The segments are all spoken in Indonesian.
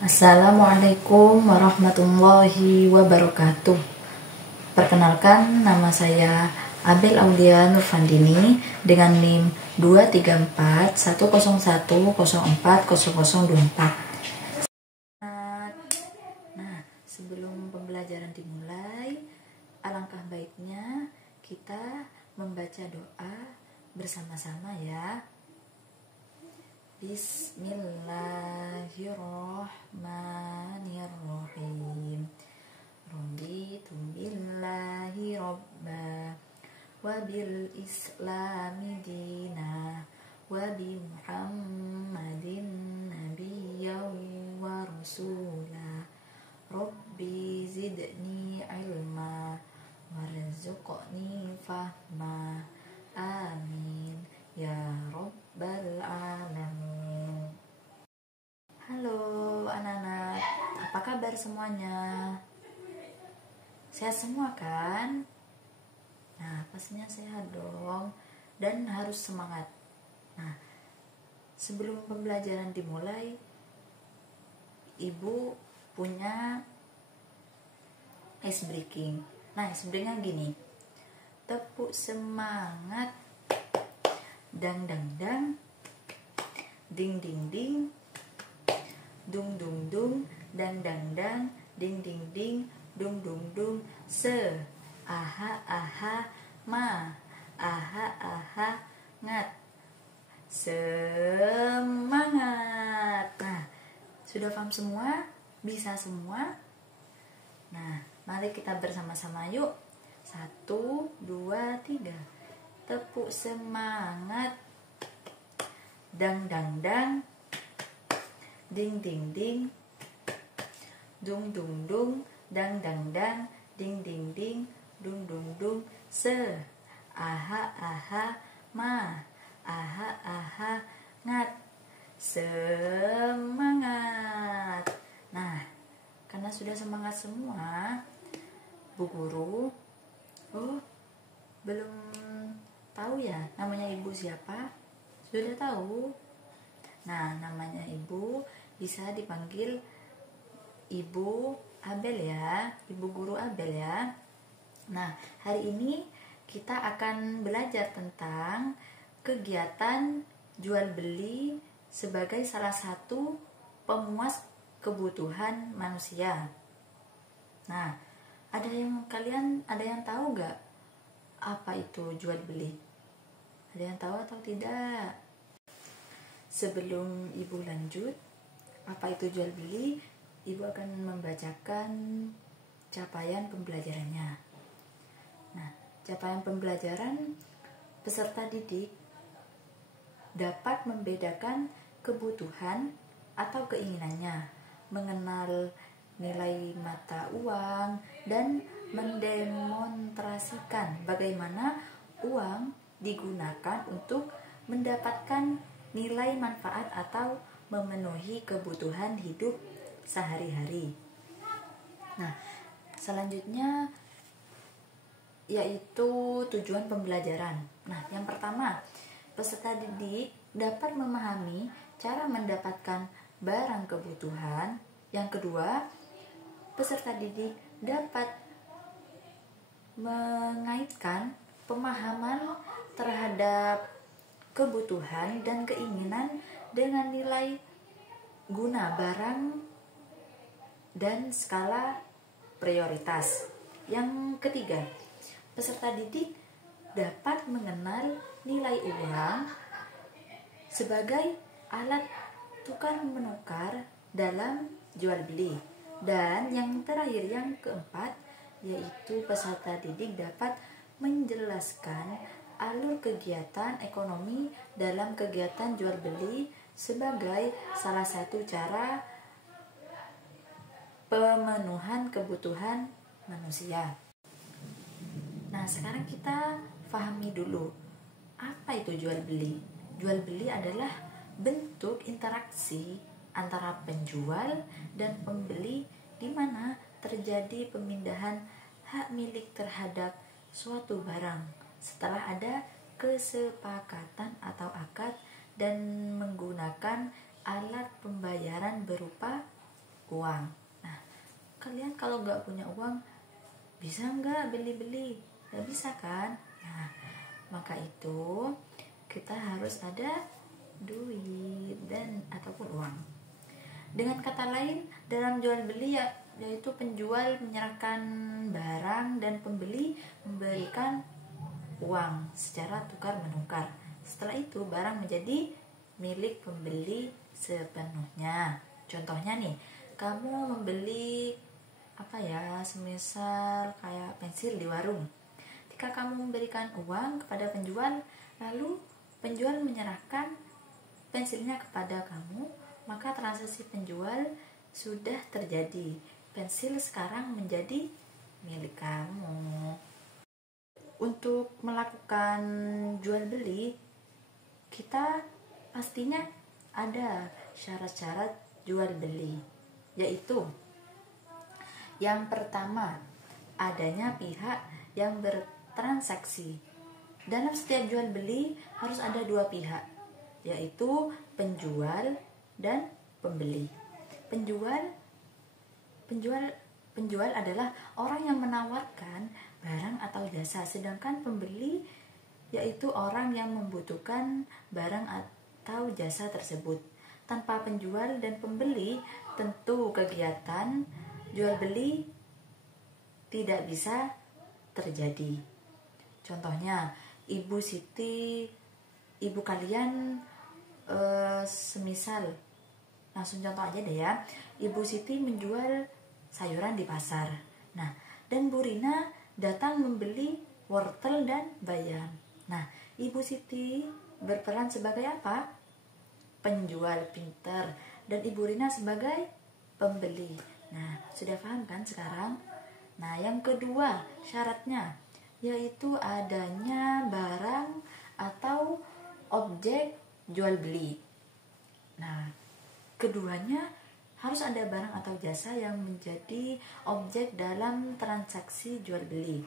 Assalamualaikum warahmatullahi wabarakatuh. Perkenalkan, nama saya Abel Aulia Nurfandini dengan NIM 23410104004. Nah, sebelum pembelajaran dimulai, alangkah baiknya kita membaca doa bersama-sama ya. Bismillahirrahmanirrahim. Raditu billahi robba wa bil islami dina wa bi muhammadin nabiyyan wa rasula. Rabbi zidni ilma warzuqni fahma. Amin ya rabbal alamin. Halo anak-anak, apa kabar semuanya? Sehat semua kan? Nah, pastinya sehat dong, dan harus semangat. Nah, sebelum pembelajaran dimulai, Ibu punya ice breaking. Nah, ice breakingnya gini: tepuk semangat, dang dang dang, ding ding ding, dung dung dung, dang dang dang, ding ding ding, dung dung dung, se, aha aha, ma, aha aha, ngat, semangat. Nah, sudah paham semua? Bisa semua? Nah, mari kita bersama-sama yuk. 1, 2, 3. Tepuk semangat, dang dang dang, ding ding ding, dung dung dung, dang dang dang, ding ding ding, dung dung dung, se, aha aha, ma, aha aha, ngat, semangat. Nah, karena sudah semangat semua, Bu Guru, belum tahu ya namanya Ibu siapa? Sudah tahu? Nah, namanya Ibu bisa dipanggil Ibu Abel ya, Ibu Guru Abel ya. Nah, hari ini kita akan belajar tentang kegiatan jual beli sebagai salah satu pemuas kebutuhan manusia. Nah, ada yang tahu gak apa itu jual beli? Ada yang tahu atau tidak? Sebelum Ibu lanjut, apa itu jual beli, Ibu akan membacakan capaian pembelajarannya. Nah, capaian pembelajaran peserta didik dapat membedakan kebutuhan atau keinginannya, mengenal nilai mata uang, dan mendemonstrasikan bagaimana uang digunakan untuk mendapatkan nilai manfaat atau memenuhi kebutuhan hidup sehari-hari. Nah, selanjutnya yaitu tujuan pembelajaran. Nah, yang pertama, peserta didik dapat memahami cara mendapatkan barang kebutuhan. Yang kedua, peserta didik dapat mengaitkan pemahaman terhadap kebutuhan dan keinginan dengan nilai guna barang dan skala prioritas. Yang ketiga, peserta didik dapat mengenal nilai uang sebagai alat tukar menukar dalam jual beli. Dan yang terakhir, yang keempat, yaitu peserta didik dapat menjelaskan alur kegiatan ekonomi dalam kegiatan jual beli sebagai salah satu cara pemenuhan kebutuhan manusia. Nah, sekarang kita pahami dulu apa itu jual beli. Jual beli adalah bentuk interaksi antara penjual dan pembeli di mana terjadi pemindahan hak milik terhadap suatu barang setelah ada kesepakatan atau akad dan menggunakan alat pembayaran berupa uang. Nah, kalian kalau nggak punya uang, bisa nggak beli-beli? Nggak bisa kan? Nah, maka itu kita harus ada duit dan ataupun uang. Dengan kata lain, dalam jual beli yaitu penjual menyerahkan barang dan pembeli memberikan uang secara tukar menukar. Setelah itu barang menjadi milik pembeli sepenuhnya. Contohnya nih, kamu membeli semisal kayak pensil di warung. Jika kamu memberikan uang kepada penjual, lalu penjual menyerahkan pensilnya kepada kamu, maka transaksi penjual sudah terjadi. Pensil sekarang menjadi milik kamu. Untuk melakukan jual beli, kita pastinya ada syarat-syarat jual beli, yaitu yang pertama, adanya pihak yang bertransaksi. Dalam setiap jual beli harus ada dua pihak, yaitu penjual dan pembeli. Penjual adalah orang yang menawarkan barang atau jasa, sedangkan pembeli yaitu orang yang membutuhkan barang atau jasa tersebut. Tanpa penjual dan pembeli, tentu kegiatan jual beli tidak bisa terjadi. Contohnya, Ibu Siti, ibu kalian semisal, langsung contoh aja deh ya, Ibu Siti menjual sayuran di pasar. Nah, dan Bu Rina datang membeli wortel dan bayam. Nah, Ibu Siti berperan sebagai apa? Penjual pintar, dan Ibu Rina sebagai pembeli. Nah, sudah paham kan sekarang? Nah, yang kedua syaratnya yaitu adanya barang atau objek jual beli. Nah, keduanya harus ada barang atau jasa yang menjadi objek dalam transaksi jual beli.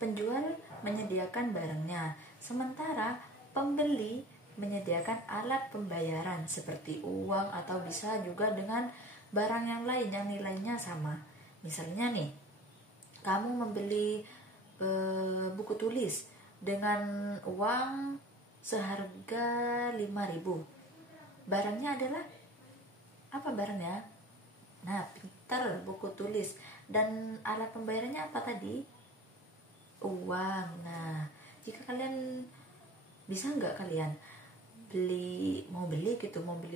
Penjual menyediakan barangnya, sementara pembeli menyediakan alat pembayaran seperti uang atau bisa juga dengan barang yang lain yang nilainya sama. Misalnya nih, kamu membeli buku tulis dengan uang seharga 5.000. Barangnya adalah apa barangnya? Nah, pintar, buku tulis. Dan alat pembayarannya apa tadi? Uang. Nah, jika kalian bisa nggak kalian mau beli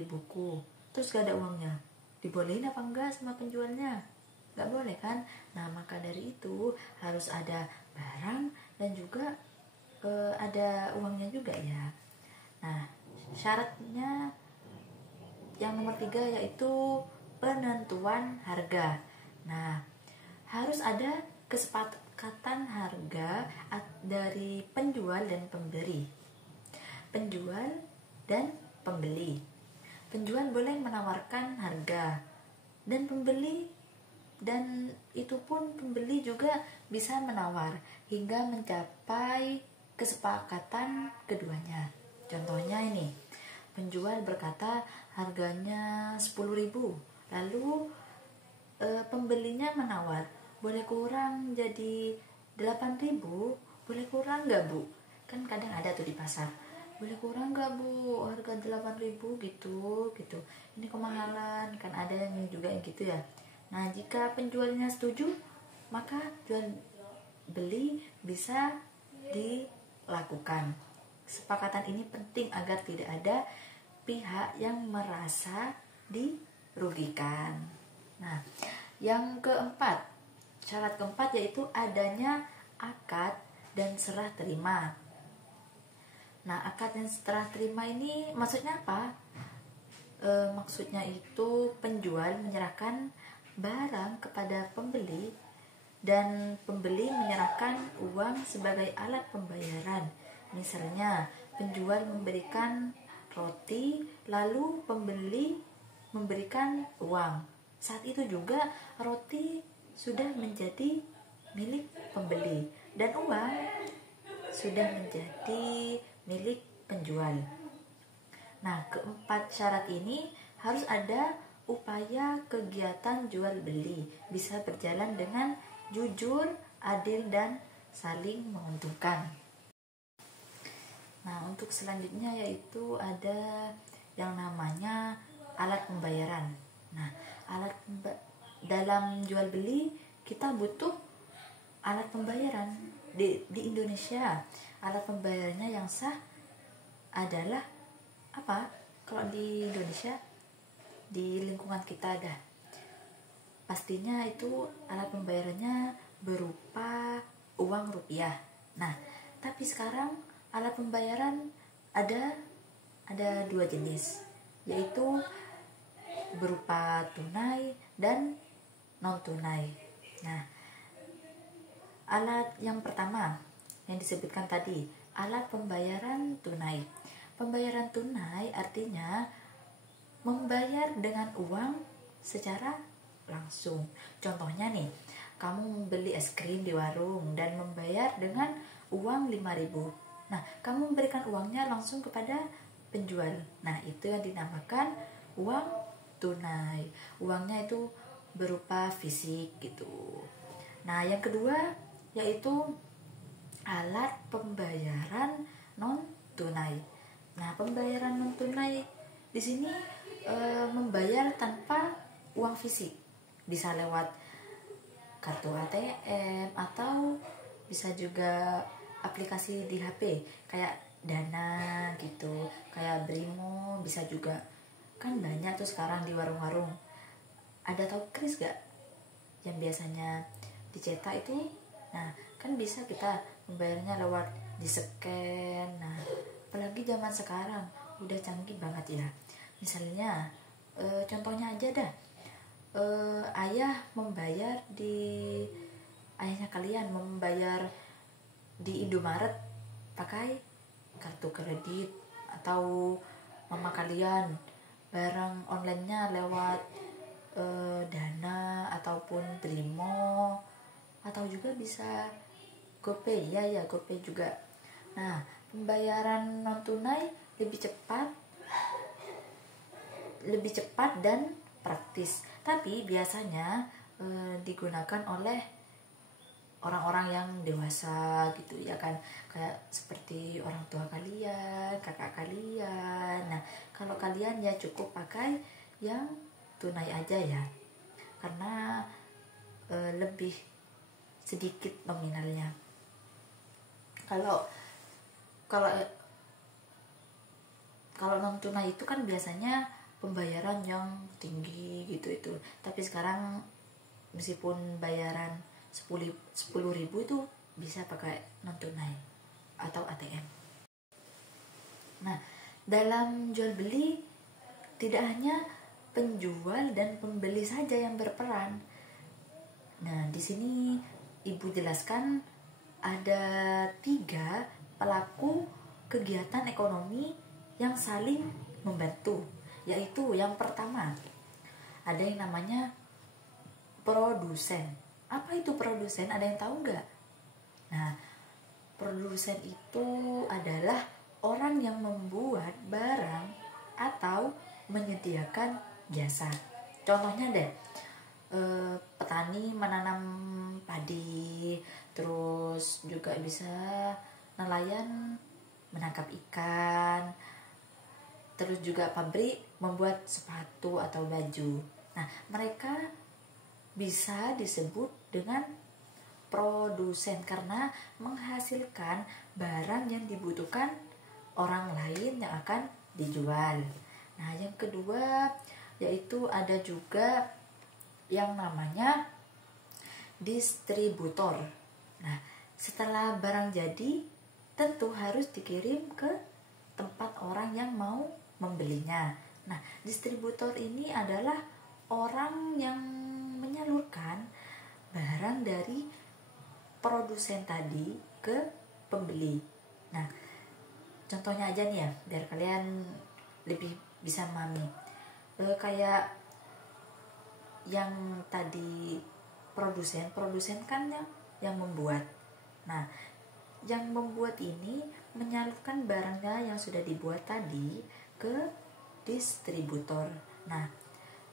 buku, terus gak ada uangnya, dibolehin apa enggak sama penjualnya? Nggak boleh kan? Nah, maka dari itu harus ada barang dan juga ada uangnya juga ya. Nah, syaratnya yang nomor 3 yaitu penentuan harga. Nah, harus ada kesepakatan harga dari penjual dan pembeli. Penjual dan pembeli. Penjual boleh menawarkan harga dan pembeli, dan itu pun pembeli juga bisa menawar hingga mencapai kesepakatan keduanya. Contohnya ini, penjual berkata harganya 10.000, lalu pembelinya menawar, boleh kurang jadi 8.000, boleh kurang nggak Bu? Kan kadang ada tuh di pasar, boleh kurang nggak Bu harga 8.000 gitu. Ini kemahalan, kan ada yang juga yang gitu ya. Nah, jika penjualnya setuju, maka jual beli bisa dilakukan. Kesepakatan ini penting agar tidak ada pihak yang merasa dirugikan. Nah, yang keempat, syarat keempat yaitu adanya akad dan serah terima. Nah, akad dan serah terima ini maksudnya apa? Maksudnya itu penjual menyerahkan barang kepada pembeli dan pembeli menyerahkan uang sebagai alat pembayaran. Misalnya, penjual memberikan roti, lalu pembeli memberikan uang. Saat itu juga roti sudah menjadi milik pembeli dan uang sudah menjadi milik penjual. Nah, keempat syarat ini harus ada upaya kegiatan jual beli bisa berjalan dengan jujur, adil, dan saling menguntungkan. Nah, untuk selanjutnya yaitu ada yang namanya alat pembayaran. Nah, dalam jual beli kita butuh alat pembayaran. Di Indonesia alat pembayarannya yang sah adalah apa? Kalau di Indonesia, di lingkungan kita ada, pastinya itu alat pembayarannya berupa uang rupiah. Nah, tapi sekarang alat pembayaran ada dua jenis, yaitu berupa tunai dan non tunai. Nah, alat yang pertama yang disebutkan tadi, alat pembayaran tunai. Pembayaran tunai artinya membayar dengan uang secara langsung. Contohnya nih, kamu membeli es krim di warung dan membayar dengan uang 5.000. Nah, kamu memberikan uangnya langsung kepada penjual. Nah, itu yang dinamakan uang tunai. Uangnya itu berupa fisik gitu. Nah, yang kedua yaitu alat pembayaran non tunai. Nah, pembayaran non tunai di sini membayar tanpa uang fisik, bisa lewat kartu ATM atau bisa juga aplikasi di HP kayak Dana gitu, kayak Brimo, bisa juga. Kan banyak tuh sekarang di warung-warung. Ada tahu kris gak yang biasanya dicetak itu? Nah, kan bisa kita membayarnya lewat di-scan. Nah, apalagi zaman sekarang udah canggih banget ya. Misalnya contohnya aja dah, ayahnya kalian membayar di Indomaret pakai kartu kredit, atau mama kalian barang online-nya lewat Dana ataupun Brimo, atau juga bisa GoPay. Ya GoPay juga. Nah, pembayaran non tunai lebih cepat dan praktis, tapi biasanya digunakan oleh orang-orang yang dewasa gitu ya kan, kayak seperti orang tua kalian, kakak kalian. Nah, kalau kalian ya cukup pakai yang tunai aja ya, karena lebih sedikit nominalnya. Kalau non tunai itu kan biasanya pembayaran yang tinggi gitu itu. Tapi sekarang meskipun bayaran 10.000 itu bisa pakai non tunai atau ATM. Nah, dalam jual beli tidak hanya penjual dan pembeli saja yang berperan. Nah, di sini Ibu jelaskan ada 3 pelaku kegiatan ekonomi yang saling membantu, yaitu yang pertama ada yang namanya produsen. Apa itu produsen? Ada yang tahu nggak? Nah, produsen itu adalah orang yang membuat barang atau menyediakan jasa. Contohnya deh, petani menanam padi, terus juga bisa nelayan menangkap ikan, terus juga pabrik membuat sepatu atau baju. Nah, mereka bisa disebut dengan produsen karena menghasilkan barang yang dibutuhkan orang lain yang akan dijual. Nah, yang kedua yaitu ada juga yang namanya distributor. Nah, setelah barang jadi tentu harus dikirim ke tempat orang yang mau membelinya. Nah, distributor ini adalah orang yang menyalurkan barang dari produsen tadi ke pembeli. Nah, contohnya aja nih ya, biar kalian lebih bisa memahami. Kayak yang tadi produsen kan yang membuat. Nah, yang membuat ini menyalurkan barangnya yang sudah dibuat tadi ke distributor. Nah,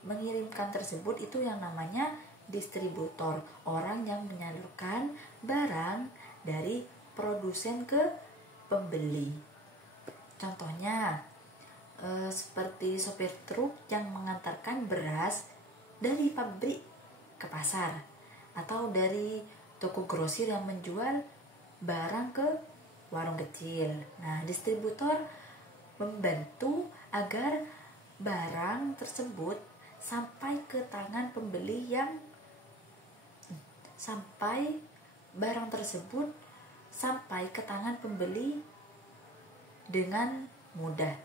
mengirimkan tersebut itu yang namanya distributor, orang yang menyalurkan barang dari produsen ke pembeli. Contohnya seperti sopir truk yang mengantarkan beras dari pabrik ke pasar, atau dari toko grosir yang menjual barang ke warung kecil. Nah, distributor membantu agar barang tersebut sampai ke tangan pembeli dengan mudah.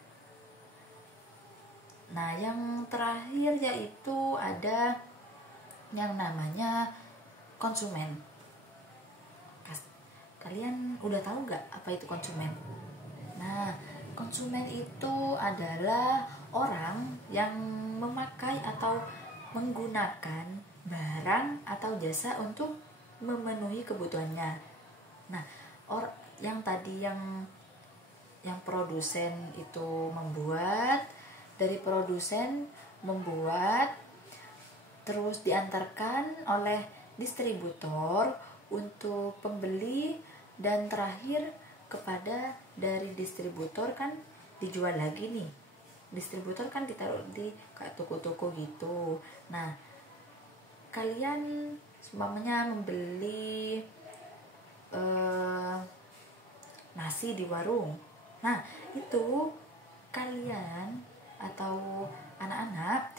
Nah, yang terakhir yaitu ada yang namanya konsumen. Kalian udah tahu nggak apa itu konsumen? Nah, konsumen itu adalah orang yang memakai atau menggunakan barang atau jasa untuk memenuhi kebutuhannya. Nah, yang tadi yang produsen itu dari produsen membuat terus diantarkan oleh distributor untuk pembeli, dan terakhir kepada dari distributor kan dijual lagi nih. Distributor kan ditaruh di kayak toko-toko gitu. Nah, kalian semuanya membeli nasi di warung. Nah, itu kalian atau anak-anak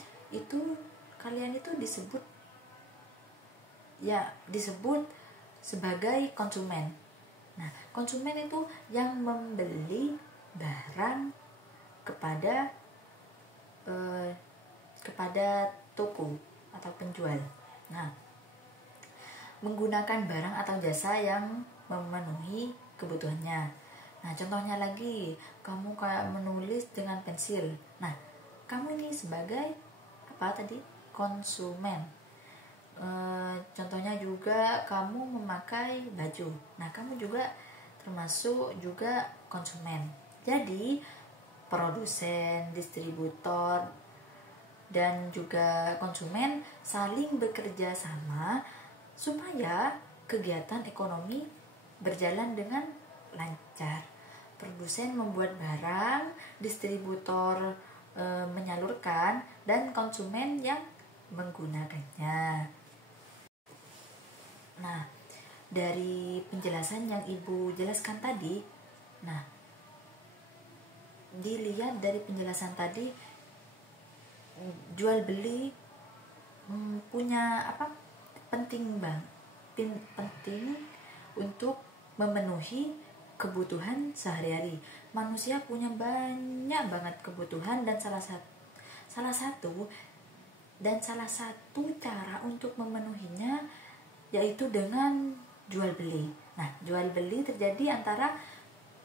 kalian itu disebut sebagai konsumen. Nah, konsumen itu yang membeli barang kepada toko atau penjual. Nah, menggunakan barang atau jasa yang memenuhi kebutuhannya. Nah, contohnya lagi, kamu kayak menulis dengan pensil. Nah, kamu ini sebagai apa tadi? Konsumen. Contohnya juga kamu memakai baju. Nah, kamu juga termasuk juga konsumen. Jadi, produsen, distributor, dan juga konsumen saling bekerja sama supaya kegiatan ekonomi berjalan dengan lancar. Produsen membuat barang, distributor menyalurkan, dan konsumen yang menggunakannya. Nah, dari penjelasan yang Ibu jelaskan tadi, nah, dilihat dari penjelasan tadi, jual beli punya penting untuk memenuhi kebutuhan sehari-hari. Manusia punya banyak banget kebutuhan, dan salah satu cara untuk memenuhinya yaitu dengan jual beli. Nah, jual beli terjadi antara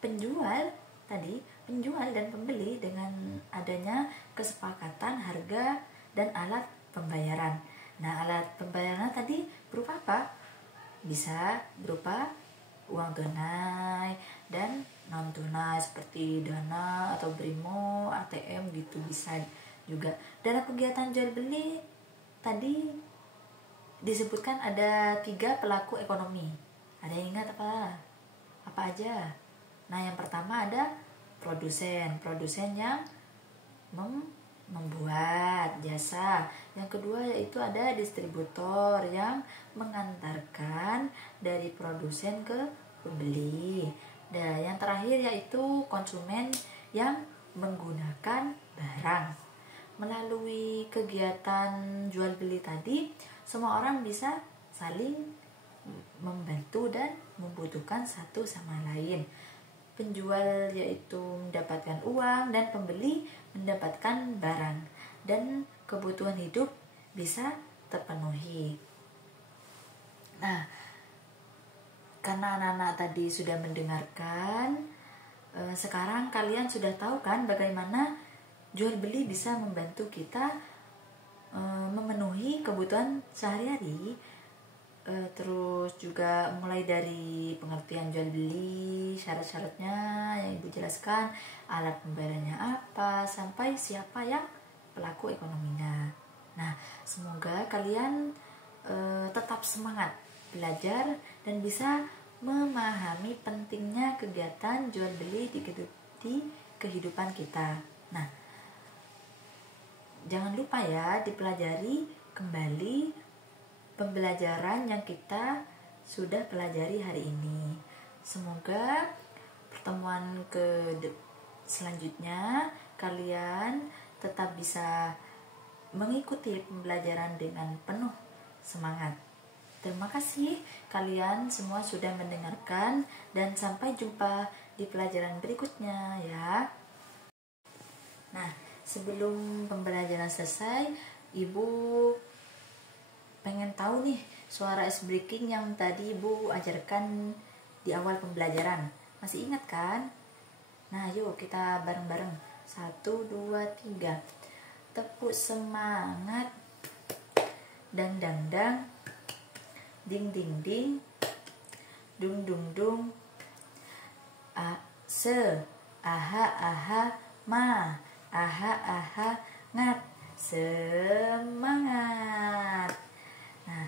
penjual dan pembeli dengan adanya kesepakatan harga dan alat pembayaran. Nah, alat pembayaran tadi berupa apa? Bisa berupa uang tunai dan non tunai seperti Dana atau Brimo, ATM gitu bisa juga. Dalam kegiatan jual beli tadi disebutkan ada 3 pelaku ekonomi. Ada yang ingat apa aja? Nah, yang pertama ada produsen yang membuat jasa. Yang kedua yaitu ada distributor yang mengantarkan dari produsen ke pembeli. Dan yang terakhir yaitu konsumen yang menggunakan barang. Melalui kegiatan jual beli tadi, semua orang bisa saling membantu dan membutuhkan satu sama lain. Penjual yaitu mendapatkan uang dan pembeli mendapatkan barang, dan kebutuhan hidup bisa terpenuhi. Nah, karena anak-anak tadi sudah mendengarkan, sekarang kalian sudah tahu kan bagaimana jual beli bisa membantu kita memenuhi kebutuhan sehari-hari. Terus juga mulai dari pengertian jual beli, syarat-syaratnya yang Ibu jelaskan, alat pembayarannya apa, sampai siapa yang pelaku ekonominya. Semoga kalian tetap semangat belajar dan bisa memahami pentingnya kegiatan jual beli di kehidupan kita. Nah, jangan lupa ya dipelajari kembali pembelajaran yang kita sudah pelajari hari ini. Semoga pertemuan selanjutnya kalian tetap bisa mengikuti pembelajaran dengan penuh semangat. Terima kasih kalian semua sudah mendengarkan dan sampai jumpa di pelajaran berikutnya ya. Nah, sebelum pembelajaran selesai, Ibu pengen tahu nih suara ice breaking yang tadi Ibu ajarkan di awal pembelajaran. Masih ingat kan? Nah, yuk kita bareng-bareng. 1, 2, 3. Tepuk semangat. Dang dang dang. Ding ding ding. Dung dung dung. Aha aha ma. Aha aha ngat. Semangat. Nah,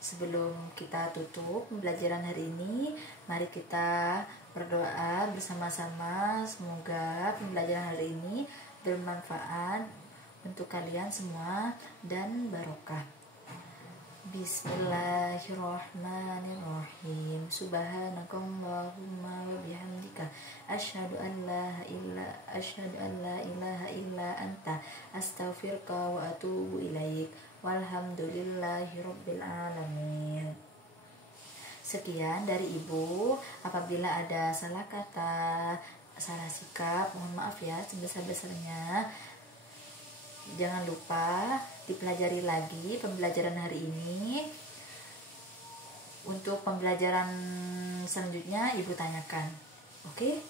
sebelum kita tutup pembelajaran hari ini, mari kita berdoa bersama-sama. Semoga pembelajaran hari ini bermanfaat untuk kalian semua dan barokah. Bismillahirrahmanirrahim. Subhanakallahumma wa bihamdika asyhadu an la ilaha illa anta astaghfiruka wa atubu ilaik. Walhamdulillahirabbil alamin. Sekian dari Ibu. Apabila ada salah kata, salah sikap, mohon maaf ya sebesar-besarnya. Jangan lupa dipelajari lagi pembelajaran hari ini. Untuk pembelajaran selanjutnya Ibu tanyakan. Oke?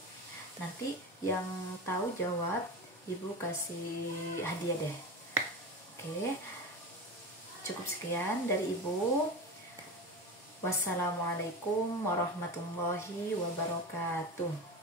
Nanti yang tahu jawab Ibu kasih hadiah deh. Oke? Cukup sekian dari Ibu. Wassalamualaikum warahmatullahi wabarakatuh.